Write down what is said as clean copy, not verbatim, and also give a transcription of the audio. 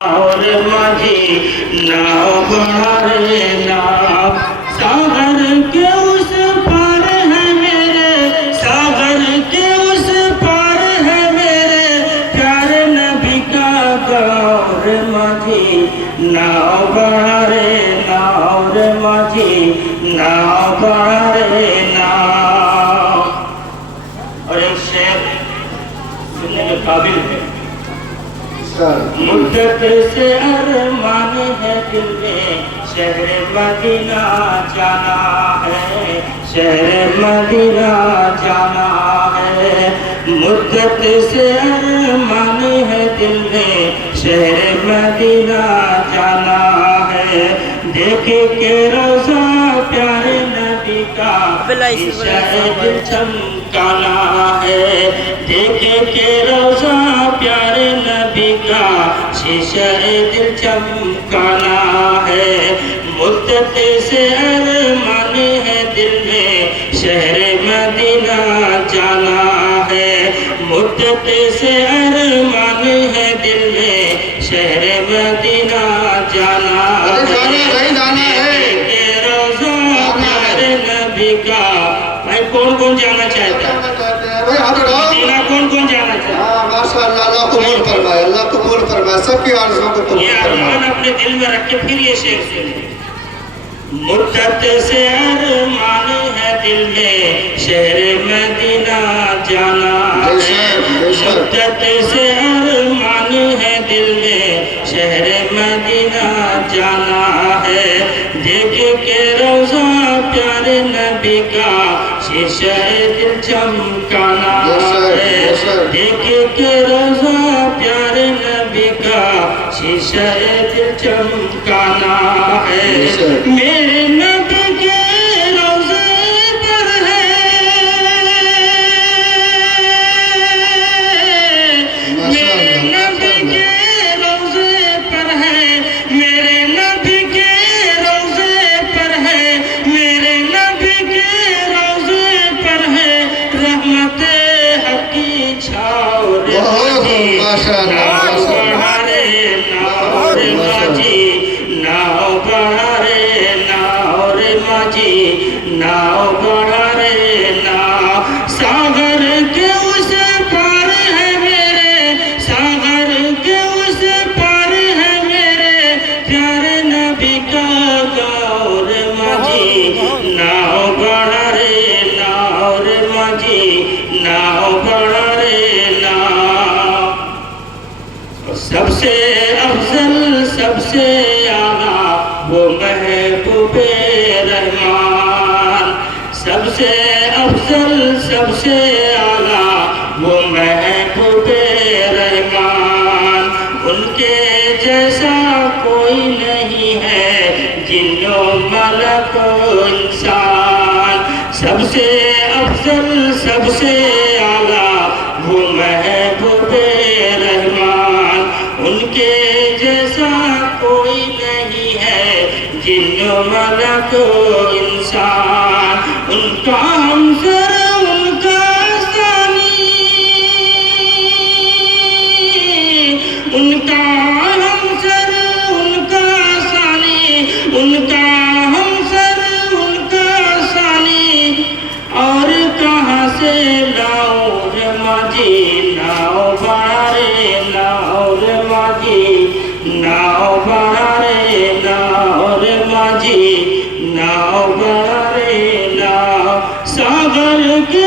और माझी नाव बढ़ारे नाव सागर के उस पार है मेरे, सागर के उस पार है मेरे प्यारे नबी का गाँव रे माझी नाव बढ़ारे नाव रे माझी नाव बढ़ारे नाव। और एक शेर सुनने के काबिल है। मुद्दत से अरमान है दिल में शहर मदीना जाना है, शहर मदीना जाना है। मुद्दत से अरमान है दिल में शहर मदीना जाना है। देखे के रोज़ा प्यारे नबी का शीशा दिल चमकाना है। देखे के रोज़ा प्यारे नबी का शीशा दिल चमकाना है। मुद्दत से अरमान है दिल में शहर मदीना जाना है। मुद्दत से अरमान है दिल में शहर मदीना जाना है। रोज़ा प्यारे नबी का भाई कौन कौन जाना चाहता है? मदीना कौन कौन जाना चाहता है? माशाअल्लाह, अल्लाह कबूल फरमाए, अल्लाह कबूल फरमाए, सबकी आरज़ुओं को कबूल ये फरमाए। अरमान अपने दिल में रख के फिर ये शेर सुने। मुद्दत से अरमान है दिल में शहर मदीना जाना है। मुद्दत से अरमान है दिल में शहर मदीना जाना है। देख के रोज़ा प्यारे नबी का शीशा दिल चमकाना है। देख के रोज़ा प्यारे नबी का शीशा दिल चमकाना है। मेरे नबी के रोज़े पर है, मेरे नबी के रोज़े पर है, मेरे नबी के रोज़े पर है, मेरे नबी के रोज़े पर है रहमत हक की छाँव रे माझी नाव बढ़ारे नाव रे माझी नाव बढ़ारे नाव रे माझी नाव बढ़ारे नाव। सागर के उस पार है मेरे, सागर के उस पार है मेरे प्यारे नबी का गाँव रे माझी नाव बढ़ारे नाव रे माझी नाव बढ़ारे नाव। सबसे अफजल सबसे आला वो महबूबे रहमान, सबसे अफजल सबसे आला वो महबूबे रहमान। उनके जैसा कोई नहीं है जिन्नो मलक इंसान। सबसे अफजल सबसे आला वो महबूबे रहमान। उनके जैसा कोई नहीं है जिन्नो मलक इंसान। उनका हमसर उनका सानी, उनका हमसर उनका सानी, उनका हमसर उनका सानी। और कहाँ से लाऊं रे माझी नाव बढ़ारे नाव रे माझी नाव बढ़ारे नाव रे माझी नाव बढ़ारे नाव। सागर के